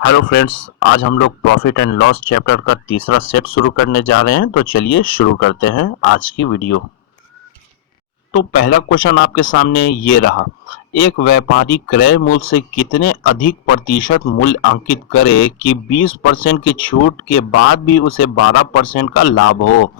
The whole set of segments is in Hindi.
हेलो फ्रेंड्स, आज हम लोग प्रॉफिट एंड लॉस चैप्टर का तीसरा सेट शुरू करने जा रहे हैं। तो चलिए शुरू करते हैं आज की वीडियो। तो पहला क्वेश्चन आपके सामने ये रहा। एक व्यापारी क्रय मूल्य से कितने अधिक प्रतिशत मूल्य अंकित करे कि 20% की छूट के बाद भी उसे 12% का लाभ हो।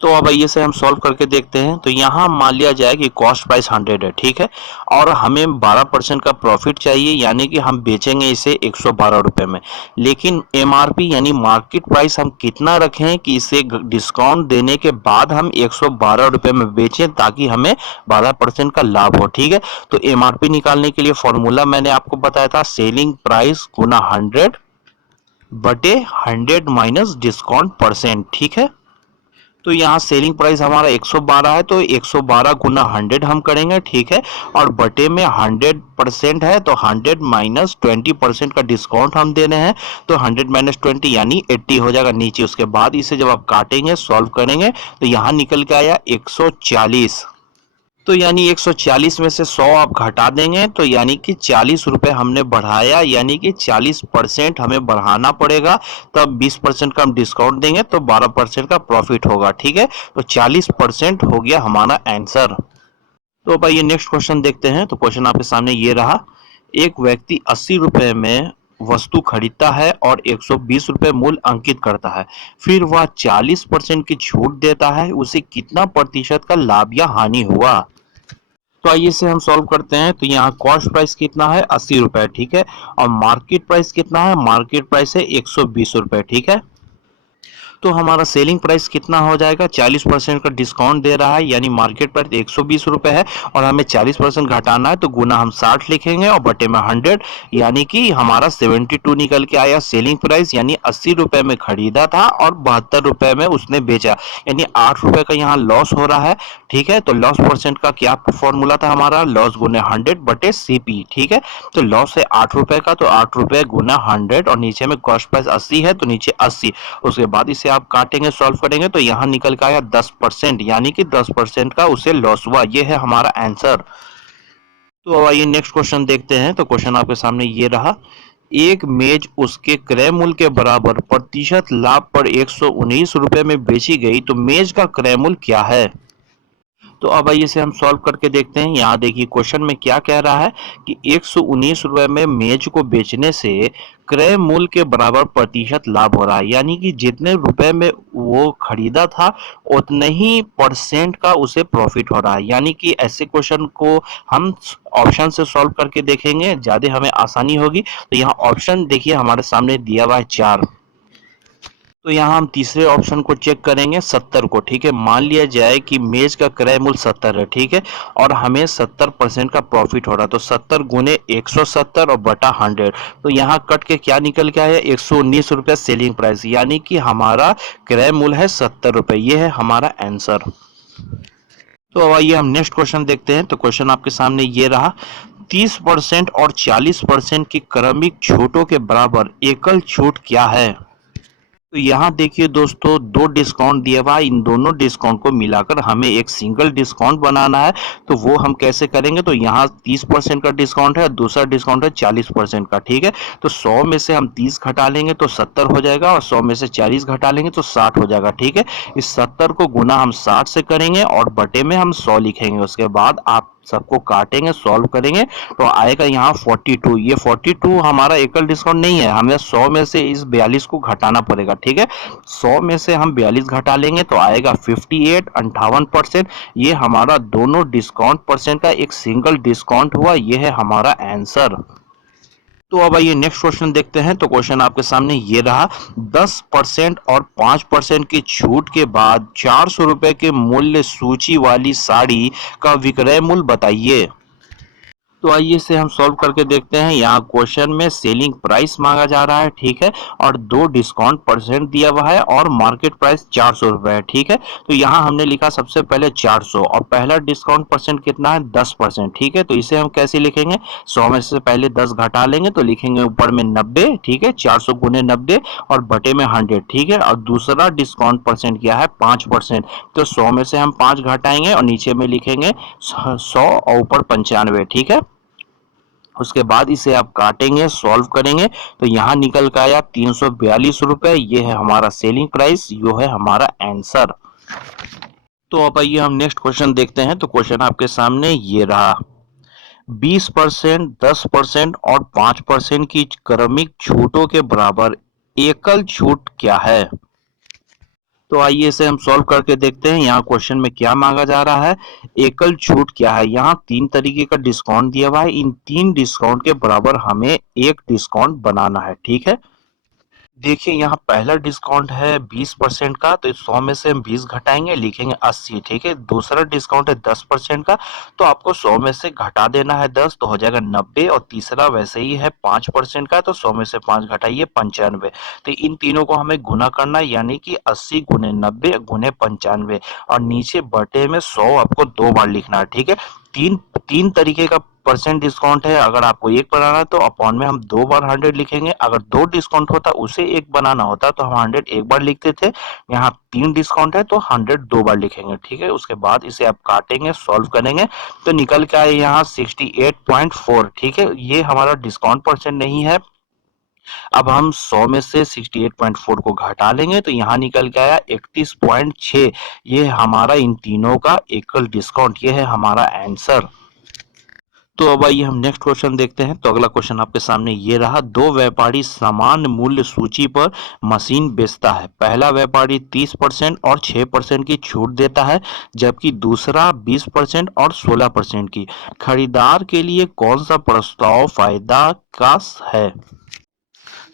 तो अब आइए से हम सॉल्व करके देखते हैं। तो यहाँ मान लिया जाए कि कॉस्ट प्राइस 100 है, ठीक है, और हमें 12% का प्रॉफिट चाहिए, यानी कि हम बेचेंगे इसे 112 रुपए में। लेकिन एमआरपी यानी मार्केट प्राइस हम कितना रखें कि इसे डिस्काउंट देने के बाद हम 112 रुपए में बेचें ताकि हमें 12% का लाभ हो। ठीक है, तो एमआरपी निकालने के लिए फॉर्मूला मैंने आपको बताया था, सेलिंग प्राइस गुना 100 बटे 100 माइनस डिस्काउंट परसेंट। ठीक है, तो यहाँ सेलिंग प्राइस हमारा 112 है, तो 112 गुना 100 हम करेंगे, ठीक है, और बटे में 100% है, तो 100 माइनस 20% का डिस्काउंट हम दे रहे हैं, तो 100 माइनस 20 यानी 80 हो जाएगा नीचे। उसके बाद इसे जब आप काटेंगे, सॉल्व करेंगे, तो यहाँ निकल के आया 140। तो यानी 140 में से 100 आप घटा देंगे, तो यानी कि 40 रुपए हमने बढ़ाया, यानी कि 40% हमें बढ़ाना पड़ेगा। तब 20% का हम डिस्काउंट देंगे तो 12% का प्रॉफिट होगा। ठीक है, तो 40% हो गया हमारा आंसर। तो अब आइए नेक्स्ट क्वेश्चन देखते हैं। तो क्वेश्चन आपके सामने ये रहा। एक व्यक्ति 80 रुपए में वस्तु खरीदता है और 120 रुपए मूल्य अंकित करता है, फिर वह 40% की छूट देता है, उसे कितना प्रतिशत का लाभ या हानि हुआ। तो आइए से हम सॉल्व करते हैं। तो यहाँ कॉस्ट प्राइस कितना है, 80 रुपए, ठीक है, और मार्केट प्राइस कितना है, मार्केट प्राइस है 120 रुपए। ठीक है, तो हमारा सेलिंग प्राइस कितना हो जाएगा, 40% का डिस्काउंट दे रहा है, यानी मार्केट प्राइस 120 रुपए है, और हमें 40% घटाना है, तो गुना हम 60 लिखेंगे और बटे में 100, यानी कि हमारा 72 निकल के आया सेलिंग प्राइस। यानी 80 रुपए में खरीदा था और 72 रुपए में उसने बेचा, यानी 8 रुपए का यहाँ लॉस हो रहा है। ठीक है, तो लॉस परसेंट का क्या फॉर्मूला था हमारा, लॉस गुने 100 बटे सीपी। ठीक है, तो लॉस है 8 रुपए का, तो 8 रुपए गुना 100, और नीचे में कॉस्ट प्राइस 80 है, तो नीचे 80। उसके बाद इसे आप काटेंगे, सॉल्व करेंगे, तो यहाँ निकल के आया 10%, यानी कि 10% का उसे लॉस हुआ। ये है हमारा आंसर। तो अब आइए नेक्स्ट क्वेश्चन देखते हैं। तो क्वेश्चन आपके सामने ये रहा। एक मेज उसके क्रय मूल्य के बराबर प्रतिशत लाभ पर 119 रुपए में बेची गई, तो मेज का क्रय मूल्य क्या है। तो अब आइए इसे हम सॉल्व करके देखते हैं। यहाँ देखिए क्वेश्चन में क्या कह रहा है कि 119 रुपए में मेज को बेचने से क्रय मूल्य के बराबर प्रतिशत लाभ हो रहा है, यानी कि जितने रुपए में वो खरीदा था उतने ही परसेंट का उसे प्रॉफिट हो रहा है। यानी कि ऐसे क्वेश्चन को हम ऑप्शन से सॉल्व करके देखेंगे, ज्यादा हमें आसानी होगी। तो यहाँ ऑप्शन देखिए हमारे सामने दिया हुआ है 4। तो यहाँ हम तीसरे ऑप्शन को चेक करेंगे, 70 को। ठीक है, मान लिया जाए कि मेज का क्रय मूल्य 70 है, ठीक है, और हमें 70% का प्रॉफिट हो रहा है, तो 70 गुने 170 और बटा 100, तो यहाँ कट के क्या निकल के आया, 119 रुपया सेलिंग प्राइस, यानी कि हमारा क्रय मूल्य है 70 रुपये। ये है हमारा आंसर। तो अब आइए हम नेक्स्ट क्वेश्चन देखते हैं। तो क्वेश्चन आपके सामने ये रहा। 30% और 40% की क्रमिक छूटों के बराबर एकल छूट क्या है। तो यहाँ देखिए दोस्तों, दो डिस्काउंट दिया हुआ है, इन दोनों डिस्काउंट को मिलाकर हमें एक सिंगल डिस्काउंट बनाना है। तो वो हम कैसे करेंगे, तो यहाँ 30% का डिस्काउंट है, दूसरा डिस्काउंट है 40% का। ठीक है, तो 100 में से हम 30 घटा लेंगे तो 70 हो जाएगा, और 100 में से 40 घटा लेंगे तो 60 हो जाएगा। ठीक है, इस 70 को गुना हम 60 से करेंगे और बटे में हम 100 लिखेंगे। उसके बाद आप सबको काटेंगे, सॉल्व करेंगे, तो आएगा यहाँ 42। ये 42 हमारा एकल डिस्काउंट नहीं है, हमें 100 में से इस 42 को घटाना पड़ेगा। ठीक है, 100 में से हम 42 घटा लेंगे तो आएगा 58, 58%। ये हमारा दोनों डिस्काउंट परसेंट का एक सिंगल डिस्काउंट हुआ। ये है हमारा आंसर। तो अब आइए नेक्स्ट क्वेश्चन देखते हैं। तो क्वेश्चन आपके सामने ये रहा। 10% और 5% की छूट के बाद 400 रुपए के मूल्य सूची वाली साड़ी का विक्रय मूल्य बताइए। तो आइए इसे हम सॉल्व करके देखते हैं। यहाँ क्वेश्चन में सेलिंग प्राइस मांगा जा रहा है, ठीक है, और दो डिस्काउंट परसेंट दिया हुआ है, और मार्केट प्राइस 400 रुपए है। ठीक है, तो यहाँ हमने लिखा सबसे पहले 400, और पहला डिस्काउंट परसेंट कितना है, 10%। ठीक है, तो इसे हम कैसे लिखेंगे, 100 में से पहले 10 घटा लेंगे तो लिखेंगे ऊपर में 90। ठीक है, 400 गुने 90 और बटे में 100। ठीक है, और दूसरा डिस्काउंट परसेंट क्या है, 5%, तो 100 में से हम 5 घटाएंगे और नीचे में लिखेंगे 100 और ऊपर 95। ठीक है, उसके बाद इसे आप काटेंगे, सॉल्व करेंगे तो यहाँ निकल के आया 342 रुपए। ये है हमारा सेलिंग प्राइस, यो है हमारा आंसर। तो अब आइए हम नेक्स्ट क्वेश्चन देखते हैं। तो क्वेश्चन आपके सामने ये रहा, 20%, 10% और 5% की क्रमिक छूटों के बराबर एकल छूट क्या है? तो आइए इसे हम सॉल्व करके देखते हैं। यहाँ क्वेश्चन में क्या मांगा जा रहा है, एकल छूट क्या है। यहाँ 3 तरीके का डिस्काउंट दिया हुआ है, इन 3 डिस्काउंट के बराबर हमें एक डिस्काउंट बनाना है। ठीक है, देखिए यहाँ पहला डिस्काउंट है 20% का, तो 100 में से हम 20 घटाएंगे, लिखेंगे 80। ठीक है, दूसरा डिस्काउंट है 10% का, तो आपको 100 में से घटा देना है 10, तो हो जाएगा 90। और तीसरा वैसे ही है 5% का, तो 100 में से 5 घटाइए 95। तो इन तीनों को हमें गुना करना है, यानी कि 80 गुने 90 गुने 95, और नीचे बटे में 100 आपको 2 बार लिखना है। ठीक है, तीन तीन तरीके का परसेंट डिस्काउंट है। अगर आपको एक बनाना है तो अपॉन में हम 2 बार 100 लिखेंगे। अगर 2 डिस्काउंट होता उसे एक बनाना होता तो हम 100 एक बार लिखते थे। यहाँ 3 डिस्काउंट है तो 100 2 बार लिखेंगे। ठीक है, उसके बाद इसे आप काटेंगे, सॉल्व करेंगे तो निकल के आए यहाँ 68.4। ठीक है, ये हमारा डिस्काउंट परसेंट नहीं है। अब हम 100 में से 68.4 को घटा लेंगे तो यहाँ निकल के आया 31.6। ये हमारा इन तीनों का एकल डिस्काउंट, ये है हमारा आंसर। तो अब आइए हम नेक्स्ट क्वेश्चन देखते हैं। तो अगला क्वेश्चन आपके सामने ये रहा, दो व्यापारी समान मूल्य सूची पर मशीन बेचता है। पहला व्यापारी 30% और 6% की छूट देता है, जबकि दूसरा 20% और 16% की। खरीदार के लिए कौन सा प्रस्ताव फायदा का है?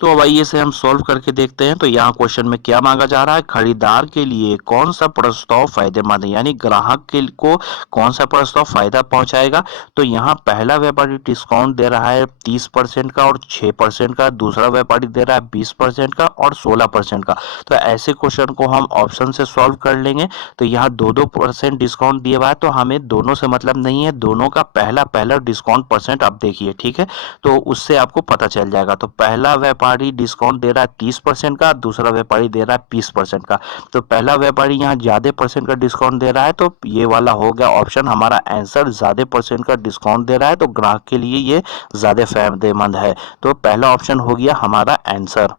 तो अब आइए इसे हम सॉल्व करके देखते हैं। तो यहाँ क्वेश्चन में क्या मांगा जा रहा है, खरीदार के लिए कौन सा प्रस्ताव फायदेमंद है, यानी ग्राहक के को कौन सा प्रस्ताव फायदा पहुंचाएगा। तो यहाँ पहला व्यापारी डिस्काउंट दे रहा है 30% का और 6% का, दूसरा व्यापारी दे रहा है 20% का और 16% का। तो ऐसे क्वेश्चन को हम ऑप्शन से सॉल्व कर लेंगे। तो यहाँ 2% डिस्काउंट दिया हुआ है, तो हमें दोनों से मतलब नहीं है, दोनों का पहला पहला डिस्काउंट परसेंट आप देखिए। ठीक है, तो उससे आपको पता चल जाएगा। तो पहला व्यापारी डिस्काउंट दे रहा है 30% का, दूसरा व्यापारी दे रहा है 20% का। तो पहला व्यापारी यहाँ ज्यादा परसेंट का डिस्काउंट दे रहा है, तो ये वाला हो गया ऑप्शन हमारा आंसर। ज्यादा परसेंट का डिस्काउंट दे रहा है तो ग्राहक के लिए ये ज्यादा फायदेमंद है। तो पहला ऑप्शन हो गया हमारा आंसर।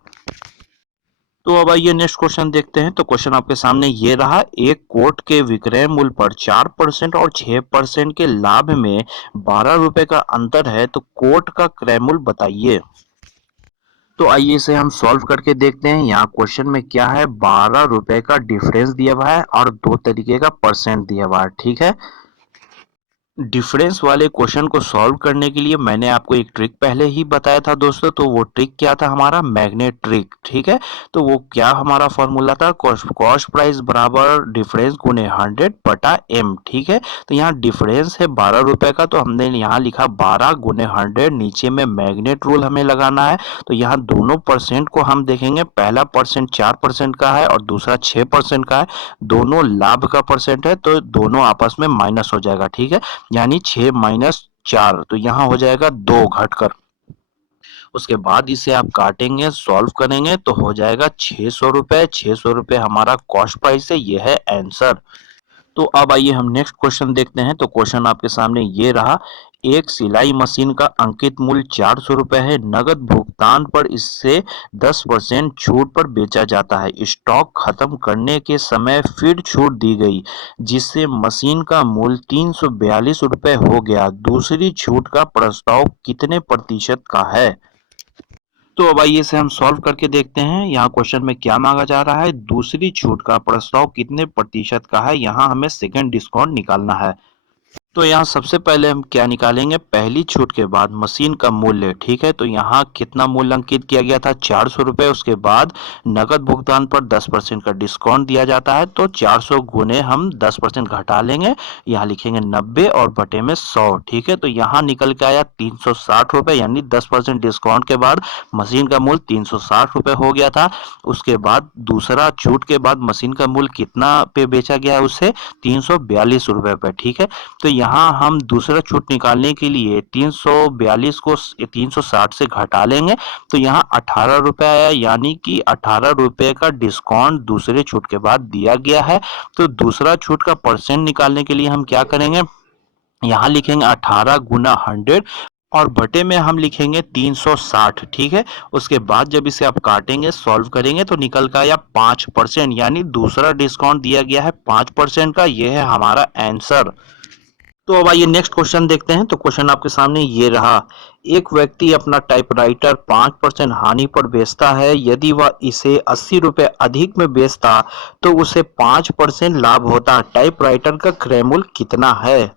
तो अब आइए नेक्स्ट क्वेश्चन देखते हैं। तो क्वेश्चन आपके सामने ये रहा, एक कोट के विक्रय मूल्य पर 4% और 6% के लाभ में 12 रुपए का अंतर है, तो कोट का क्रय मूल्य बताइए। तो आइए इसे हम सॉल्व करके देखते हैं। यहाँ क्वेश्चन में क्या है, 12 रुपए का डिफरेंस दिया हुआ है और 2 तरीके का परसेंट दिया हुआ है। ठीक है, डिफरेंस वाले क्वेश्चन को सॉल्व करने के लिए मैंने आपको एक ट्रिक पहले ही बताया था दोस्तों। तो वो ट्रिक क्या था, हमारा मैग्नेट ट्रिक। ठीक है, तो वो क्या हमारा फॉर्मूला था, कॉस्ट प्राइस बराबर डिफरेंस गुने 100 बटा m। ठीक है, तो यहाँ डिफरेंस है 12 रुपए का, तो हमने यहाँ लिखा 12 गुने 100, नीचे में मैग्नेट रूल हमें लगाना है। तो यहाँ दोनों परसेंट को हम देखेंगे, पहला परसेंट 4% का है और दूसरा 6% का है। दोनों लाभ का परसेंट है, तो दोनों आपस में माइनस हो जाएगा। ठीक है, यानी 6 माइनस 4, तो यहाँ हो जाएगा 2 घटकर। उसके बाद इसे आप काटेंगे, सॉल्व करेंगे तो हो जाएगा 600 रुपए। 600 रुपए हमारा कॉस्ट प्राइस है, ये है आंसर। तो अब आइए हम नेक्स्ट क्वेश्चन देखते हैं। तो क्वेश्चन आपके सामने ये रहा, एक सिलाई मशीन का अंकित मूल्य 400 रुपए है, नगद भुगतान पर इससे 10% छूट पर बेचा जाता है। स्टॉक खत्म करने के समय फिर छूट दी गई, जिससे मशीन का मूल्य 342 रुपए हो गया। दूसरी छूट का प्रस्ताव कितने प्रतिशत का है? तो अब आइए इसे हम सॉल्व करके देखते हैं। यहाँ क्वेश्चन में क्या मांगा जा रहा है, दूसरी छूट का प्रस्ताव कितने प्रतिशत का है। यहाँ हमें सेकंड डिस्काउंट निकालना है। तो यहाँ सबसे पहले हम क्या निकालेंगे, पहली छूट के बाद मशीन का मूल्य। ठीक है, तो यहाँ कितना मूल्य अंकित किया गया था, 400 रुपए। उसके बाद नगद भुगतान पर 10% का डिस्काउंट दिया जाता है, तो 400 गुने हम 10% घटा लेंगे, यहाँ लिखेंगे 90 और बटे में 100। ठीक है, तो यहाँ निकल के आया 360 रुपए, यानी 10% डिस्काउंट के बाद मशीन का मूल्य 360 रुपए हो गया था। उसके बाद दूसरा छूट के बाद मशीन का मूल्य कितना पे बेचा गया है, उसे 342 रुपए पे। ठीक है, तो यहाँ हम दूसरा छूट निकालने के लिए 342 को 360 से घटा लेंगे, तो यहाँ 18 रुपए आया, यानी कि 18 रुपए का डिस्काउंट दूसरे छूट के बाद दिया गया है। तो दूसरा छूट का परसेंट निकालने के लिए हम क्या करेंगे, यहाँ लिखेंगे 18 गुना 100 और बटे में हम लिखेंगे 360। ठीक है, उसके बाद जब इसे आप काटेंगे, सॉल्व करेंगे तो निकल कर आया 5%, यानी दूसरा डिस्काउंट दिया गया है 5% का। यह है हमारा आंसर। तो अब आइए नेक्स्ट क्वेश्चन देखते हैं। तो क्वेश्चन आपके सामने ये रहा, एक व्यक्ति अपना टाइपराइटर 5% हानि पर बेचता है। यदि वह इसे 80 रुपए अधिक में बेचता तो उसे 5% लाभ होता। टाइपराइटर का क्रय मूल्य कितना है?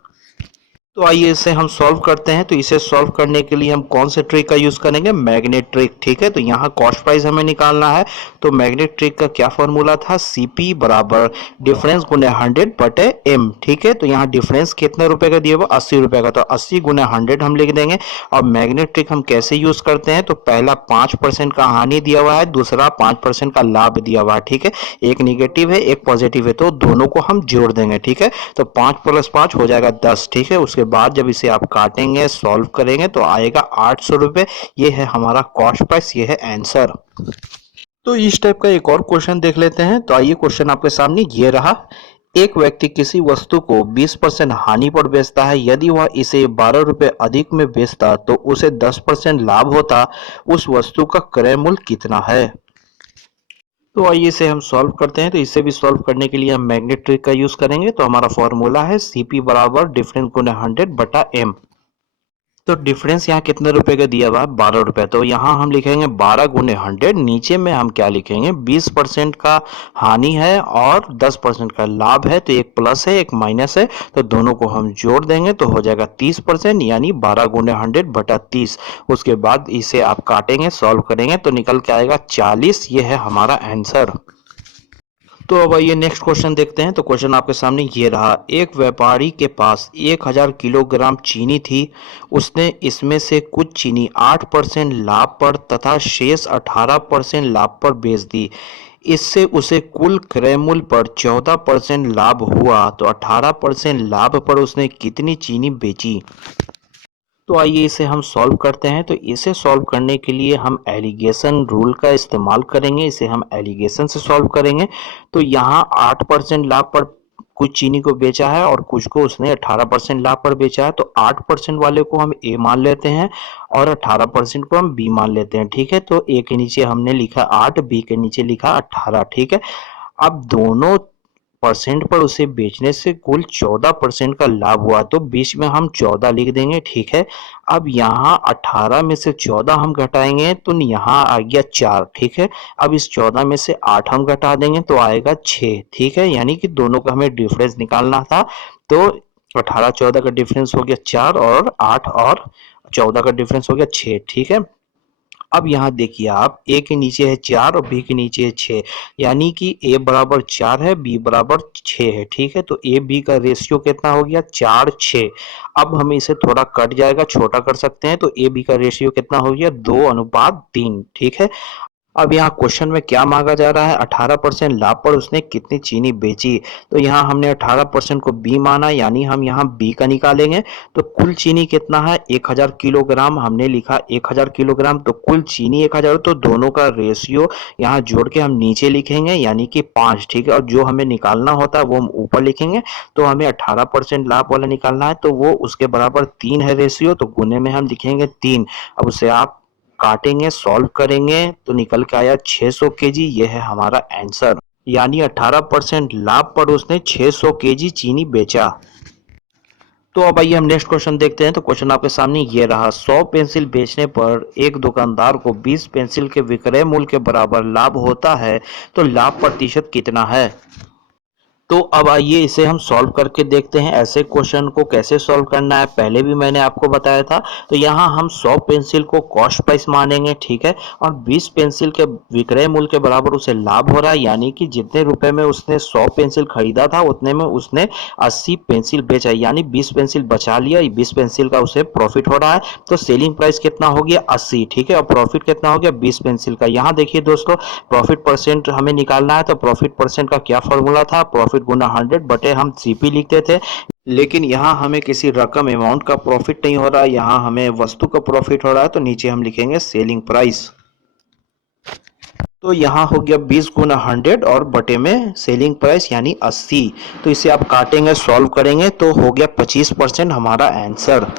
तो आइए इसे हम सॉल्व करते हैं। तो इसे सॉल्व करने के लिए हम कौन से ट्रिक का यूज करेंगे? Magnet trick. ठीक है, तो यहाँ कॉस्ट प्राइस हमें निकालना है। तो मैग्नेट ट्रिक का क्या फॉर्मूला था? सीपी बराबर डिफरेंस गुने 100 बटे एम। ठीक है, तो यहाँ डिफरेंस कितने रुपए का दिया हुआ? 80 रुपए का, तो 80 गुने 100 हम लिख देंगे। और मैग्नेट ट्रिक हम कैसे यूज करते हैं? तो पहला 5% का हानि दिया हुआ है, दूसरा 5% का लाभ दिया हुआ है। ठीक है, एक निगेटिव है एक पॉजिटिव है, तो दोनों को हम जोड़ देंगे। ठीक है, तो 5 + 5 हो जाएगा 10। ठीक है, उसके बाद जब इसे आप काटेंगे, सॉल्व करेंगे तो आएगा 800 रुपए। ये है हमारा कॉस्ट प्राइस, ये है आंसर। तो इस टाइप का एक और क्वेश्चन देख लेते हैं। तो आइए क्वेश्चन आपके सामने ये रहा, एक व्यक्ति किसी वस्तु को 20% हानि पर बेचता है। यदि वह इसे 12 रुपए अधिक में बेचता तो उसे 10% लाभ होता। उस वस्तु का क्रय मूल्य कितना है? तो आइए इसे हम सॉल्व करते हैं। तो इसे भी सॉल्व करने के लिए हम मैग्नेट ट्रिक का यूज करेंगे। तो हमारा फॉर्मूला है सीपी बराबर डिफरेंस गुने 100 बटा एम। तो डिफरेंस यहाँ कितने रुपए का दिया हुआ है? 12 रुपए। तो यहाँ हम लिखेंगे 12 गुने 100। नीचे में हम क्या लिखेंगे? 20% का हानि है और 10% का लाभ है, तो एक प्लस है एक माइनस है, तो दोनों को हम जोड़ देंगे तो हो जाएगा 30%, यानी 12 गुने 100 बटा 30। उसके बाद इसे आप काटेंगे, सॉल्व करेंगे तो निकल के आएगा 40। ये है हमारा आंसर। तो अब आइए नेक्स्ट क्वेश्चन देखते हैं। तो क्वेश्चन आपके सामने ये रहा, एक व्यापारी के पास 1000 किलोग्राम चीनी थी। उसने इसमें से कुछ चीनी 8% लाभ पर तथा शेष 18% लाभ पर बेच दी। इससे उसे कुल क्रय मूल्य पर 14% लाभ हुआ। तो 18% लाभ पर उसने कितनी चीनी बेची? तो आइए इसे हम सॉल्व करते हैं। तो इसे सॉल्व करने के लिए हम एलिगेशन रूल का इस्तेमाल करेंगे। इसे हम एलिगेशन से सॉल्व करेंगे। तो यहाँ 8% लाभ पर कुछ चीनी को बेचा है और कुछ को उसने 18% लाभ पर बेचा है। तो 8% वाले को हम ए मान लेते हैं और 18% को हम बी मान लेते हैं। ठीक है, तो ए के नीचे हमने लिखा 8, बी के नीचे लिखा 18। ठीक है, अब दोनों परसेंट पर उसे बेचने से कुल 14% का लाभ हुआ, तो बीच में हम 14 लिख देंगे। ठीक है, अब यहाँ 18 में से 14 हम घटाएंगे तो यहाँ आ गया 4। ठीक है, अब इस 14 में से 8 हम घटा देंगे तो आएगा 6। ठीक है, यानी कि दोनों का हमें डिफरेंस निकालना था। तो 18 14 का डिफरेंस हो गया 4 और 8 और 14 का डिफरेंस हो गया 6। ठीक है, अब यहाँ देखिए आप, ए के नीचे है 4 और बी के नीचे है 6, यानी कि ए बराबर 4 है, बी बराबर 6 है। ठीक है, तो ए बी का रेशियो कितना हो गया? 4 6। अब हमें इसे थोड़ा कट जाएगा, छोटा कर सकते हैं। तो ए बी का रेशियो कितना हो गया? 2:3। ठीक है, अब यहाँ क्वेश्चन में क्या मांगा जा रहा है? 18% लाभ पर उसने कितनी चीनी बेची। तो यहाँ हमने 18% को बी माना, यानी हम यहाँ बी का निकालेंगे। तो कुल चीनी कितना है? 1000 किलोग्राम हमने लिखा 1000 किलोग्राम, तो कुल चीनी 1000, तो दोनों का रेशियो यहाँ जोड़ के हम नीचे लिखेंगे, यानी कि 5। ठीक है, और जो हमें निकालना होता है वो हम ऊपर लिखेंगे। तो हमें 18% लाभ वाला निकालना है, तो वो उसके बराबर 3 है रेशियो, तो गुने में हम लिखेंगे 3। अब उसे आप काटेंगे, सॉल्व करेंगे तो निकल के आया 600 केजी। यह है हमारा आंसर, यानी 18% लाभ पर उसने 600 केजी चीनी बेचा। तो अब आइए हम नेक्स्ट क्वेश्चन देखते हैं। तो क्वेश्चन आपके सामने ये रहा, 100 पेंसिल बेचने पर एक दुकानदार को 20 पेंसिल के विक्रय मूल्य के बराबर लाभ होता है। तो लाभ प्रतिशत कितना है? तो अब आइए इसे हम सॉल्व करके देखते हैं। ऐसे क्वेश्चन को कैसे सॉल्व करना है पहले भी मैंने आपको बताया था। तो यहाँ हम 100 पेंसिल को कॉस्ट प्राइस मानेंगे। ठीक है, और 20 पेंसिल के विक्रय मूल्य के बराबर उसे लाभ हो रहा है, यानी कि जितने रुपए में उसने 100 पेंसिल खरीदा था उतने में उसने 80 पेंसिल बेचा, यानी 20 पेंसिल बचा लिया। 20 पेंसिल का उसे प्रॉफिट हो रहा है। तो सेलिंग प्राइस कितना हो गया? 80। ठीक है, और प्रॉफिट कितना हो गया? 20 पेंसिल का। यहाँ देखिए दोस्तों, प्रॉफिट परसेंट हमें निकालना है। तो प्रॉफिट परसेंट का क्या फॉर्मूला था? प्रॉफिट गुना 100 बटे हम सीपी लिखते थे। लेकिन यहाँ हमें किसी रकम अमाउंट का प्रॉफिट नहीं हो रहा है, यहाँ हमें वस्तु का प्रॉफिट हो रहा है। तो नीचे हम लिखेंगे सेलिंग प्राइस। तो यहाँ हो गया 20 गुना 100 और बटे में सेलिंग प्राइस यानी 80। तो इसे आप काटेंगे, सॉल्व करेंगे तो हो गया 25% हमारा आंसर।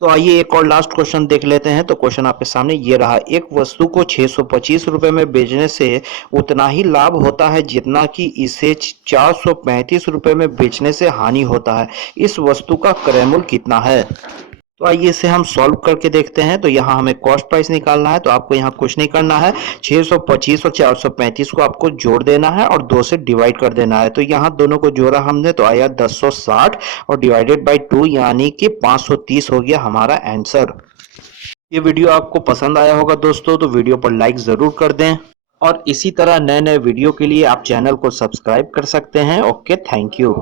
तो आइए एक और लास्ट क्वेश्चन देख लेते हैं। तो क्वेश्चन आपके सामने ये रहा, एक वस्तु को 625 रुपए में बेचने से उतना ही लाभ होता है जितना कि इसे 435 रुपए में बेचने से हानि होता है। इस वस्तु का क्रय मूल्य कितना है? तो आइए इसे हम सॉल्व करके देखते हैं। तो यहाँ हमें कॉस्ट प्राइस निकालना है। तो आपको यहाँ कुछ नहीं करना है, 625 और 435 को आपको जोड़ देना है और 2 से डिवाइड कर देना है। तो यहाँ दोनों को जोड़ा हमने तो आया 1060 और डिवाइडेड बाई 2 यानी कि 530 हो गया हमारा आंसर। ये वीडियो आपको पसंद आया होगा दोस्तों, तो वीडियो पर लाइक ज़रूर कर दें और इसी तरह नए नए वीडियो के लिए आप चैनल को सब्सक्राइब कर सकते हैं। Okay, thank you.